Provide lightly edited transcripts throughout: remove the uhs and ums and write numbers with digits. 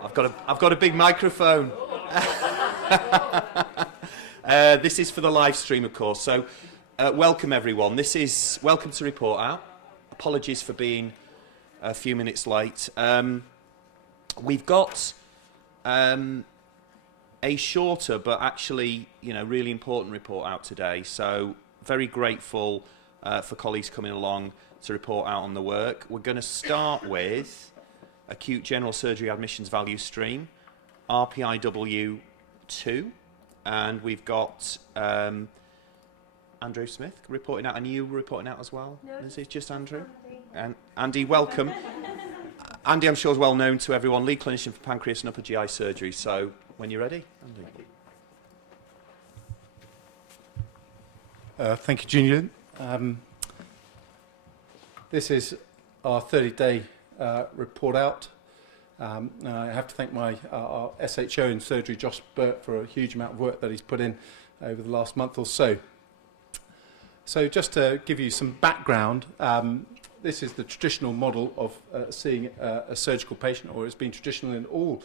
I've got a big microphone. This is for the live stream, of course. So, welcome everyone. Welcome to Report Out. Apologies for being a few minutes late. We've got a shorter, but actually, really important report out today. So, very grateful for colleagues coming along to report out on the work. We're going to start with acute general surgery admissions value stream, RPIW 2, and we've got Andrew Smith reporting out, and you reporting out as well? No, is it just Andrew? And Andy, welcome. Andy, I'm sure, is well known to everyone, lead clinician for pancreas and upper GI surgery. So, when you're ready, Andy. Thank you, Julian. This is our 30-day report out. I have to thank our SHO in surgery, Josh Burt, for a huge amount of work that he's put in over the last month or so. So just to give you some background, this is the traditional model of seeing a surgical patient, or it's been traditional in all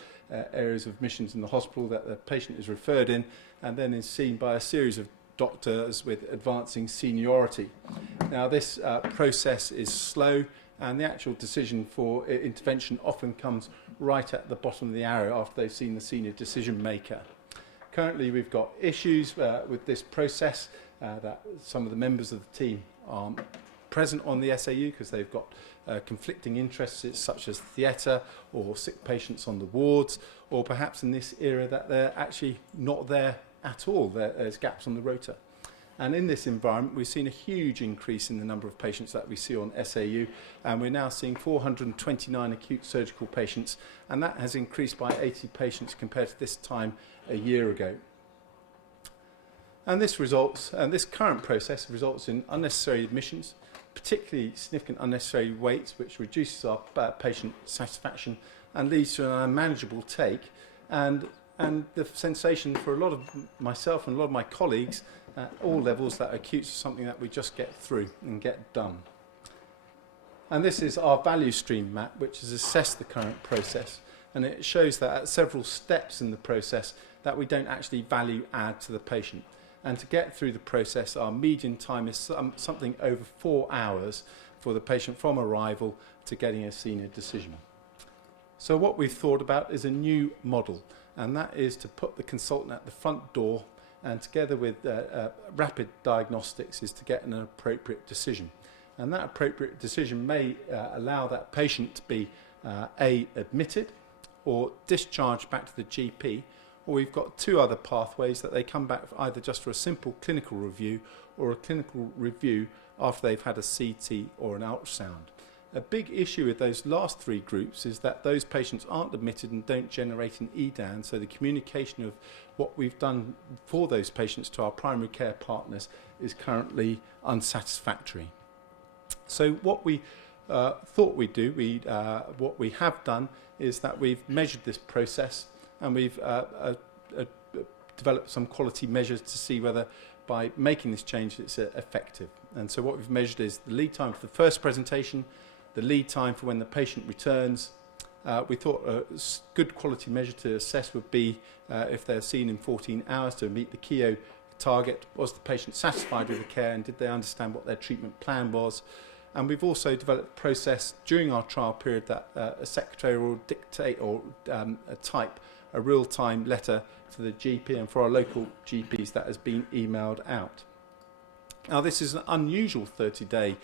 areas of admissions in the hospital, that the patient is referred in and then is seen by a series of doctors with advancing seniority. Now this process is slow, and the actual decision for intervention often comes right at the bottom of the arrow after they've seen the senior decision maker. Currently we've got issues with this process, that some of the members of the team aren't present on the SAU because they've got conflicting interests such as theatre or sick patients on the wards, or perhaps in this era that they're actually not there at all. There's gaps on the rota. And in this environment, we've seen a huge increase in the number of patients that we see on SAU, and we're now seeing 429 acute surgical patients, and that has increased by 80 patients compared to this time a year ago. And this current process results in unnecessary admissions, particularly significant unnecessary waits, which reduces our patient satisfaction and leads to an unmanageable take. And the sensation for a lot of myself and a lot of my colleagues at all levels that acute is something that we just get through and get done. And this is our value stream map, which has assessed the current process, and it shows that at several steps in the process that we don't actually value add to the patient. And to get through the process, our median time is something over 4 hours for the patient from arrival to getting a senior decision. So what we've thought about is a new model, and that is to put the consultant at the front door, and together with rapid diagnostics is to get an appropriate decision. And that appropriate decision may allow that patient to be admitted or discharged back to the GP, or we've got two other pathways that they come back for either just for a simple clinical review or a clinical review after they've had a CT or an ultrasound. A big issue with those last three groups is that those patients aren't admitted and don't generate an EDAN, so the communication of what we've done for those patients to our primary care partners is currently unsatisfactory. So what we thought we'd do, what we have done, is that we've measured this process, and we've developed some quality measures to see whether by making this change it's effective. And so what we've measured is the lead time for the first presentation, the lead time for when the patient returns. We thought a good quality measure to assess would be if they're seen in 14 hours to meet the KEO target. Was the patient satisfied with the care, and did they understand what their treatment plan was? And we've also developed a process during our trial period that a secretary will dictate or type a real-time letter to the GP, and for our local GPs that has been emailed out. Now this is an unusual 30-day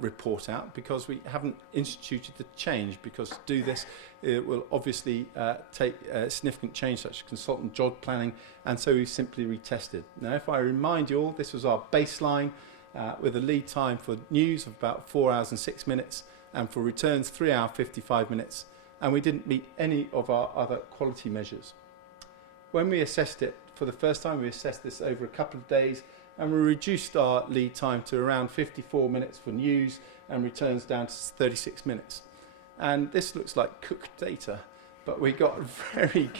report out because we haven't instituted the change, because to do this it will obviously take significant change such as consultant job planning, and so we've simply retested. Now if I remind you all, this was our baseline with a lead time for news of about 4 hours and 6 minutes, and for returns 3 hours 55 minutes, and we didn't meet any of our other quality measures. When we assessed it for the first time, we assessed this over a couple of days, and we reduced our lead time to around 54 minutes for news and returns down to 36 minutes. And this looks like cooked data, but we got very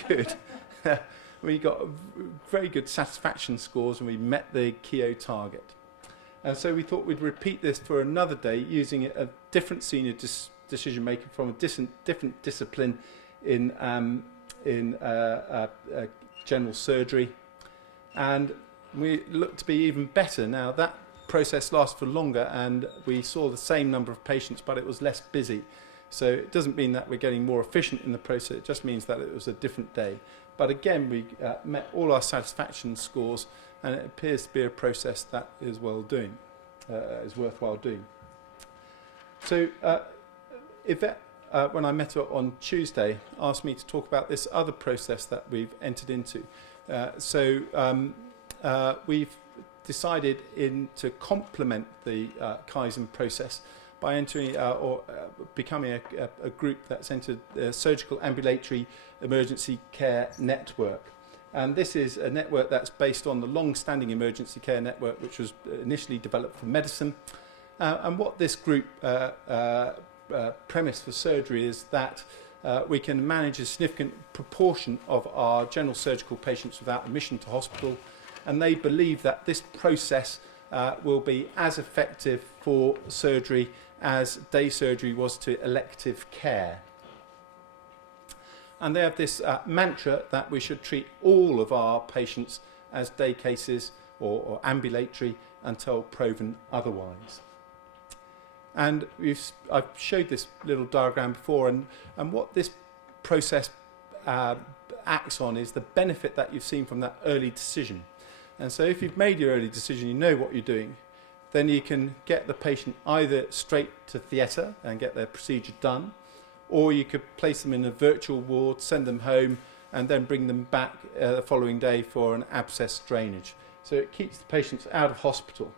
good satisfaction scores, and we met the KEO target. And so we thought we'd repeat this for another day using a different senior decision maker from a different discipline in general surgery, and we look to be even better. Now that process lasts for longer, and we saw the same number of patients, but it was less busy. So it doesn't mean that we're getting more efficient in the process, it just means that it was a different day. But again, we met all our satisfaction scores, and it appears to be a process that is is worthwhile doing. So Yvette, when I met her on Tuesday, asked me to talk about this other process that we've entered into. We've decided to complement the Kaizen process by entering becoming a group that's entered the Surgical Ambulatory Emergency Care Network. And this is a network that's based on the long-standing emergency care network, which was initially developed for medicine. And what this group premise for surgery is that we can manage a significant proportion of our general surgical patients without admission to hospital, and they believe that this process will be as effective for surgery as day surgery was to elective care. And they have this mantra that we should treat all of our patients as day cases or ambulatory until proven otherwise. And I've showed this little diagram before, and what this process acts on is the benefit that you've seen from that early decision. And so if you've made your early decision, you know what you're doing, then you can get the patient either straight to theatre and get their procedure done, or you could place them in a virtual ward, send them home, and then bring them back the following day for an abscess drainage. So it keeps the patients out of hospital.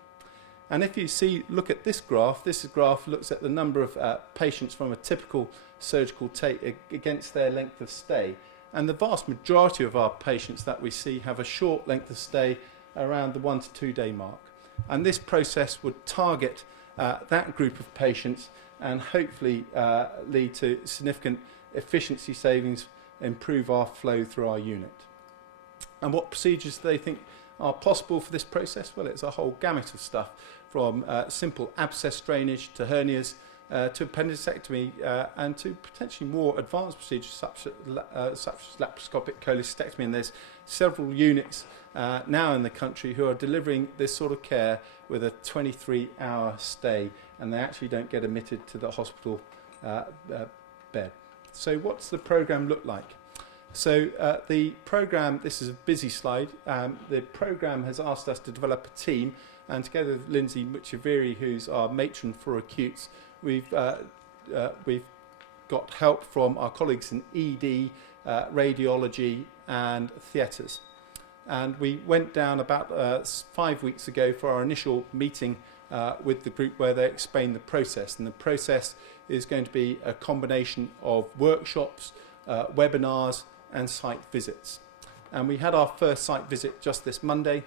And if you look at this graph looks at the number of patients from a typical surgical take against their length of stay. And the vast majority of our patients that we see have a short length of stay around the 1 to 2 day mark. And this process would target that group of patients and hopefully lead to significant efficiency savings, improve our flow through our unit. And what procedures do they think are possible for this process? Well, it's a whole gamut of stuff, from simple abscess drainage to hernias to appendicectomy and to potentially more advanced procedures such as laparoscopic cholecystectomy. And there's several units now in the country who are delivering this sort of care with a 23-hour stay, and they actually don't get admitted to the hospital bed. So what's the programme look like? So the programme, this is a busy slide, the programme has asked us to develop a team, and together with Lindsay Muchaviri, who's our matron for acutes, we've got help from our colleagues in ED, radiology and theatres. And we went down about 5 weeks ago for our initial meeting with the group where they explained the process. And the process is going to be a combination of workshops, webinars and site visits. And we had our first site visit just this Monday,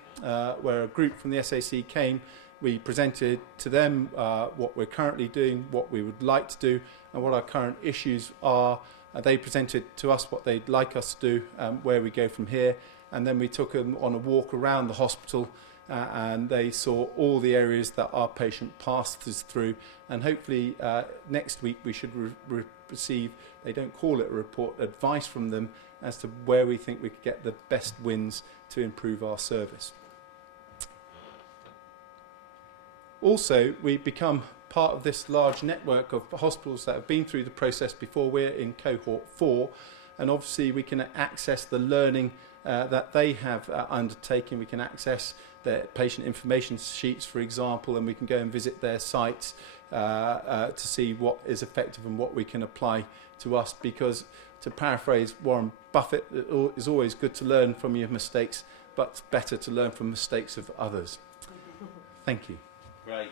where a group from the SAC came. We presented to them what we're currently doing, what we would like to do, and what our current issues are. They presented to us what they'd like us to do, where we go from here. And then we took them on a walk around the hospital, and they saw all the areas that our patient passes through. And hopefully next week we should receive, they don't call it a report, advice from them as to where we think we could get the best wins to improve our service. Also, we become part of this large network of hospitals that have been through the process before. We're in cohort 4, and obviously we can access the learning that they have undertaken. We can access their patient information sheets, for example, and we can go and visit their sites to see what is effective and what we can apply to us, because, to paraphrase Warren Buffett, it is always good to learn from your mistakes, but better to learn from mistakes of others. Thank you. Great.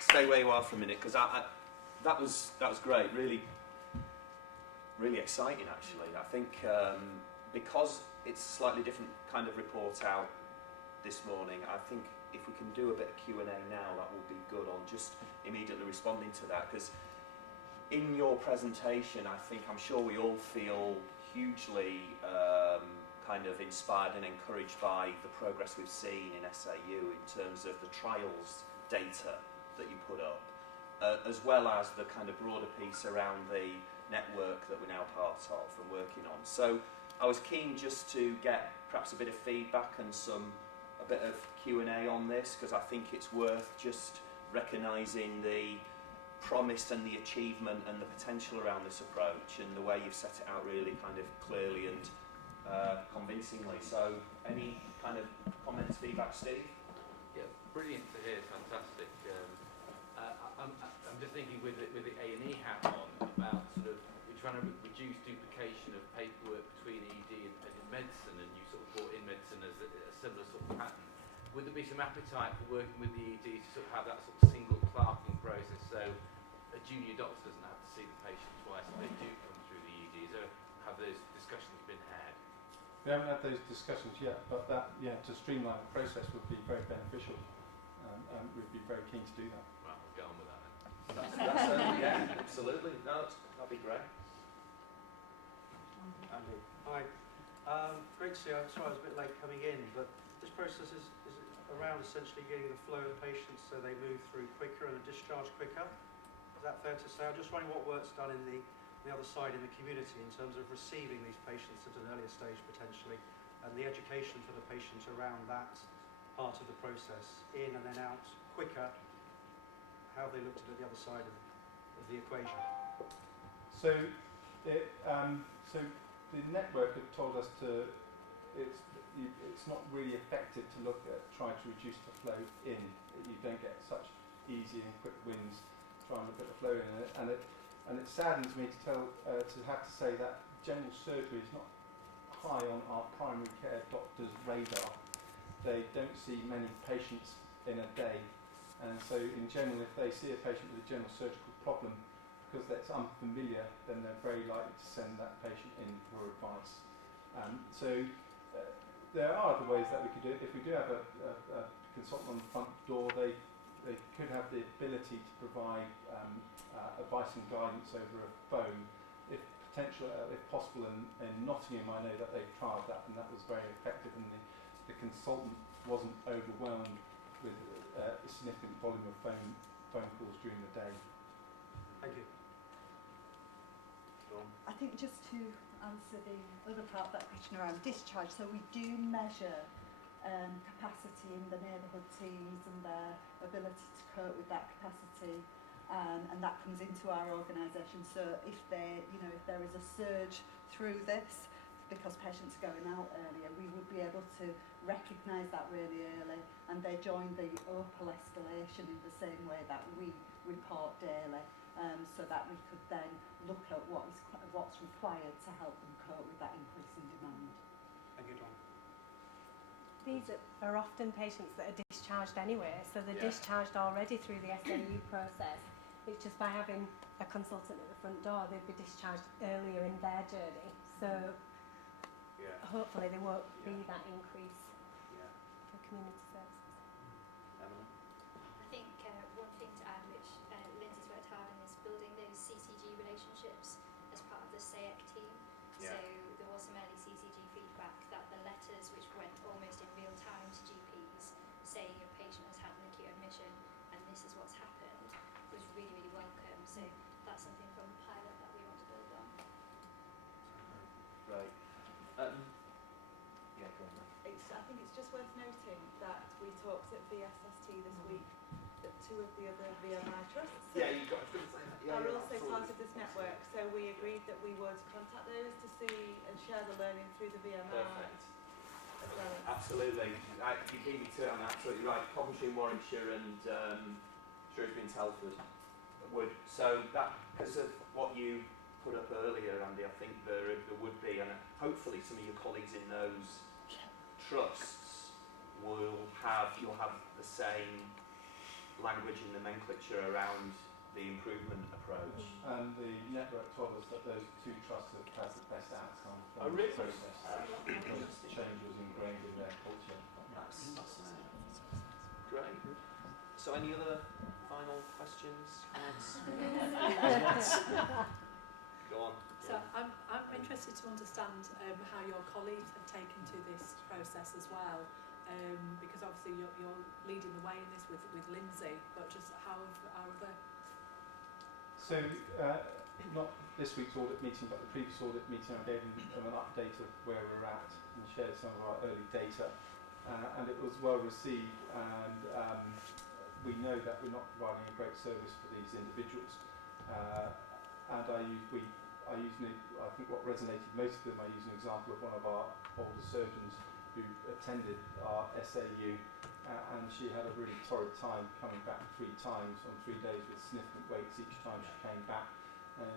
Stay where you are for a minute, because that was great. Really exciting, actually. I think because it's a slightly different kind of report out this morning, I think if we can do a bit of Q&A now, that will be good on just immediately responding to that. Because in your presentation, I'm sure we all feel hugely kind of inspired and encouraged by the progress we've seen in SAU in terms of the trials data that you put up, as well as the kind of broader piece around the network that we're now part of and working on. So I was keen just to get perhaps a bit of feedback and a bit of Q&A on this, because I think it's worth just recognising the promise and the achievement and the potential around this approach and the way you've set it out really kind of clearly and convincingly. So any kind of comments, feedback, Steve? Yeah, brilliant to hear, fantastic. I'm just thinking with the A&E hat on about sort of we're trying to reduce duplication of paperwork between ED and in medicine, and you sort of brought in medicine as a similar sort of pattern. Would there be some appetite for working with the ED to sort of have that sort of single clerking process, so a junior doctor doesn't have to see the patient twice if they do come through the ED? So have those discussions been had? We haven't had those discussions yet, but that, to streamline the process would be very beneficial. We'd be very keen to do that. Right, we'll get on with that then. Yeah, absolutely. No, that'd be great. Andy. Hi. Great to see you. I'm sorry I was a bit late coming in, but this process is around essentially getting the flow of patients so they move through quicker and are discharged quicker. Is that fair to say? I'm just wondering what work's done in the other side in the community in terms of receiving these patients at an earlier stage potentially, and the education for the patients around that part of the process, in and then out quicker. How have they looked at it the other side of the equation? So the network have told us it's not really effective to look at trying to reduce the flow in. You don't get such easy and quick wins trying to look at the flow in, and it saddens me to have to say that general surgery is not high on our primary care doctors' radar. They don't see many patients in a day, and so in general, if they see a patient with a general surgical problem, because that's unfamiliar, then they're very likely to send that patient in for advice. There are other ways that we could do it. If we do have a consultant on the front door, they could have the ability to provide advice and guidance over a phone. If possible, in Nottingham, I know that they've trialled that, and that was very effective, and the consultant wasn't overwhelmed with a significant volume of phone calls during the day. Thank you. I think just to answer the other part of that question around discharge, so we do measure capacity in the neighbourhood teams and their ability to cope with that capacity, and that comes into our organisation. So if there is a surge through this because patients are going out earlier, we would be able to recognise that really early, and they join the OPAL escalation in the same way that we report daily, so that we could then look at what's required to help them cope with that increase in demand. Thank you, John. These are often patients that are discharged anyway, so they're discharged already through the SAU process. It's just by having a consultant at the front door, they'd be discharged earlier in their journey. So hopefully there won't be that increase for community services. Emily? I think one thing to add, which Lindsay's worked hard on, is building those CCG relationships as part of the SAEC team. Yeah. So there was some early CCG feedback that the letters, which went almost in real time to GPs, saying your patient has had an acute admission and this is what's happened, was really, really welcome. So that's something from the pilot that we want to build on. Right. Yeah, go on. I think it's just worth noting that we talked at VSST this week that 2 of the other VMI trusts Yeah, you got to say that. are also part of this network. So we agreed that we would contact those to see and share the learning through the VMI. Perfect. As well. Absolutely. You beat me to it, I'm absolutely right. Coventry and Warwickshire and Shrewsbury and Telford would. So that, because of what you put up earlier, Andy, I think there would be, and hopefully some of your colleagues in those trusts you'll have the same language and nomenclature around the improvement approach. And the network told us that those 2 trusts have had the best outcome Oh, from really? the process because change was ingrained in their culture. That's great. So any other final questions, comments? Go on. So I'm interested interested to understand how your colleagues have taken to this process as well, because obviously you're leading the way in this with Lindsay, but just how have our other... So, not this week's audit meeting, but the previous audit meeting, I gave them an update of where we're at and shared some of our early data. And it was well received, and we know that we're not providing a great service for these individuals. And I think what resonated most with them, I use an example of one of our older surgeons who attended our SAU, and she had a really torrid time coming back 3 times on 3 days with significant weights each time she came back.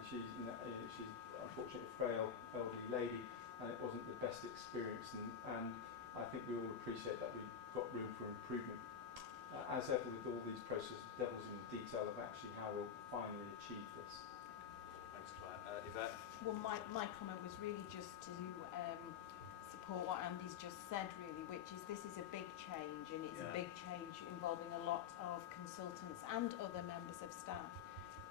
She's unfortunately a frail elderly lady, and it wasn't the best experience, and I think we all appreciate that we've got room for improvement. As ever with all these processes, the devil's in the detail of actually how we'll finally achieve this. Thanks, Claire. Yvette? Well, my comment was really just to support what Andy's just said, really, which is this is a big change, and it's a big change involving a lot of consultants and other members of staff.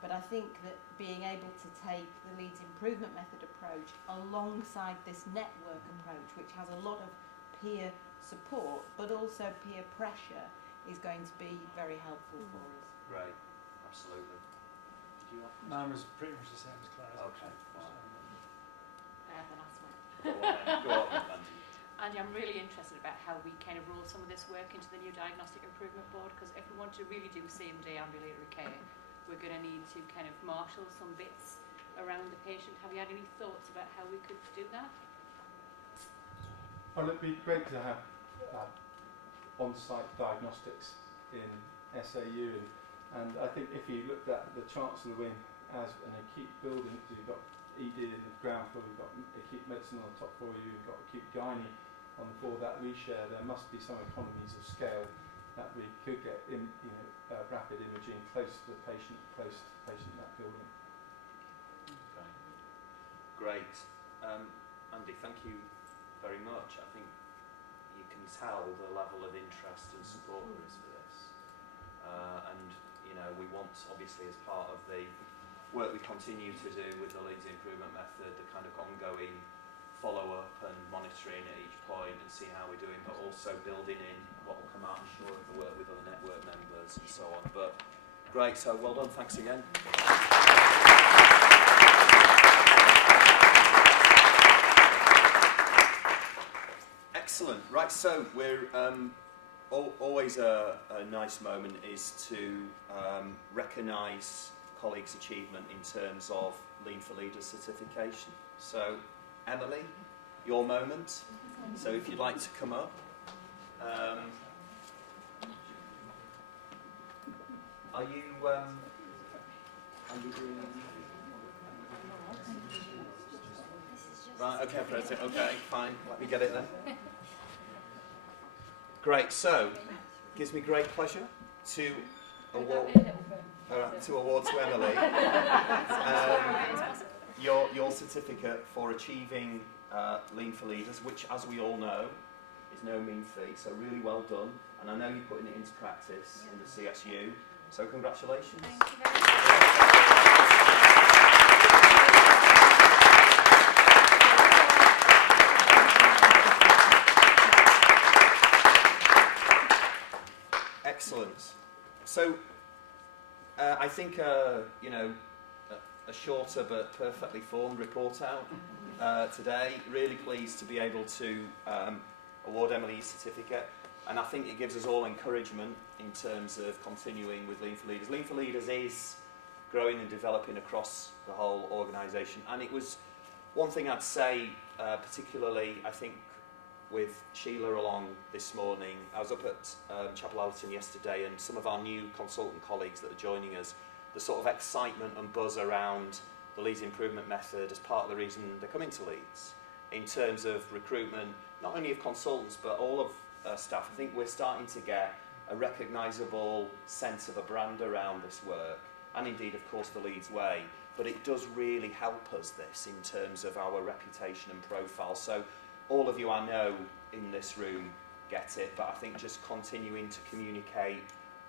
But I think that being able to take the Leeds improvement method approach alongside this network approach, which has a lot of peer support but also peer pressure, is going to be very helpful for us. Great, absolutely. Did you have Mine was pretty much the same as Claire's. Okay, fine. The last one. Go on, Andy. Andy, I'm really interested about how we kind of roll some of this work into the new Diagnostic Improvement Board, because if we want to really do same-day ambulatory care, we're going to need to kind of marshal some bits around the patient. Have you had any thoughts about how we could do that? Well, it'd be great to have on-site diagnostics in SAU, and I think if you looked at the Chancellor Wing as an acute building, so you've got ED in the ground floor, you've got acute medicine on the top floor, you've got acute gynae on the floor that we share, there must be some economies of scale that we could get in, rapid imaging close to the patient, in that building. Okay. Great. Andy, thank you very much. I think you can tell the level of interest and support there is for this. And, we want, obviously, as part of the work we continue to do with the Leeds Improvement Method, the kind of ongoing follow-up and monitoring at each point and see how we're doing, but also building in what will come out, I'm sure, of the work with other network members and so on. But great, so well done, thanks again. Excellent. Right, so we're always a nice moment is to recognise colleagues' achievement in terms of Lean for Leaders certification. So, Emily, your moment. So, if you'd like to come up. Are you doing? Right. Okay, President. Okay, fine. Let me get it then. Great. So, gives me great pleasure to award to Emily your certificate for achieving Lean for Leaders, which, as we all know, is no mean feat. So, really well done. And I know you're putting it into practice in the CSU. So, congratulations. Thank you very much. Excellent. So, I think a shorter but perfectly formed report out today. Really pleased to be able to award Emily a certificate, and I think it gives us all encouragement in terms of continuing with Lean for Leaders. Lean for Leaders is growing and developing across the whole organisation, and it was one thing I'd say, particularly I think with Sheila along this morning. I was up at Chapel Allerton yesterday, and some of our new consultant colleagues that are joining us, the sort of excitement and buzz around the Leeds Improvement Method as part of the reason they're coming to Leeds in terms of recruitment, not only of consultants but all of staff. I think we're starting to get a recognisable sense of a brand around this work, and indeed, of course, the Leeds way. But it does really help us, this, in terms of our reputation and profile. So all of you I know in this room get it, but I think just continuing to communicate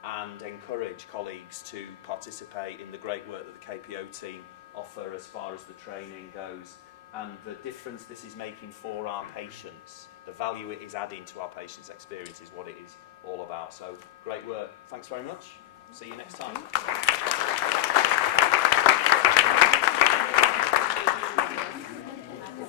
and encourage colleagues to participate in the great work that the KPO team offer as far as the training goes and the difference this is making for our patients, the value it is adding to our patients' experience is what it is all about. So great work. Thanks very much. See you next time.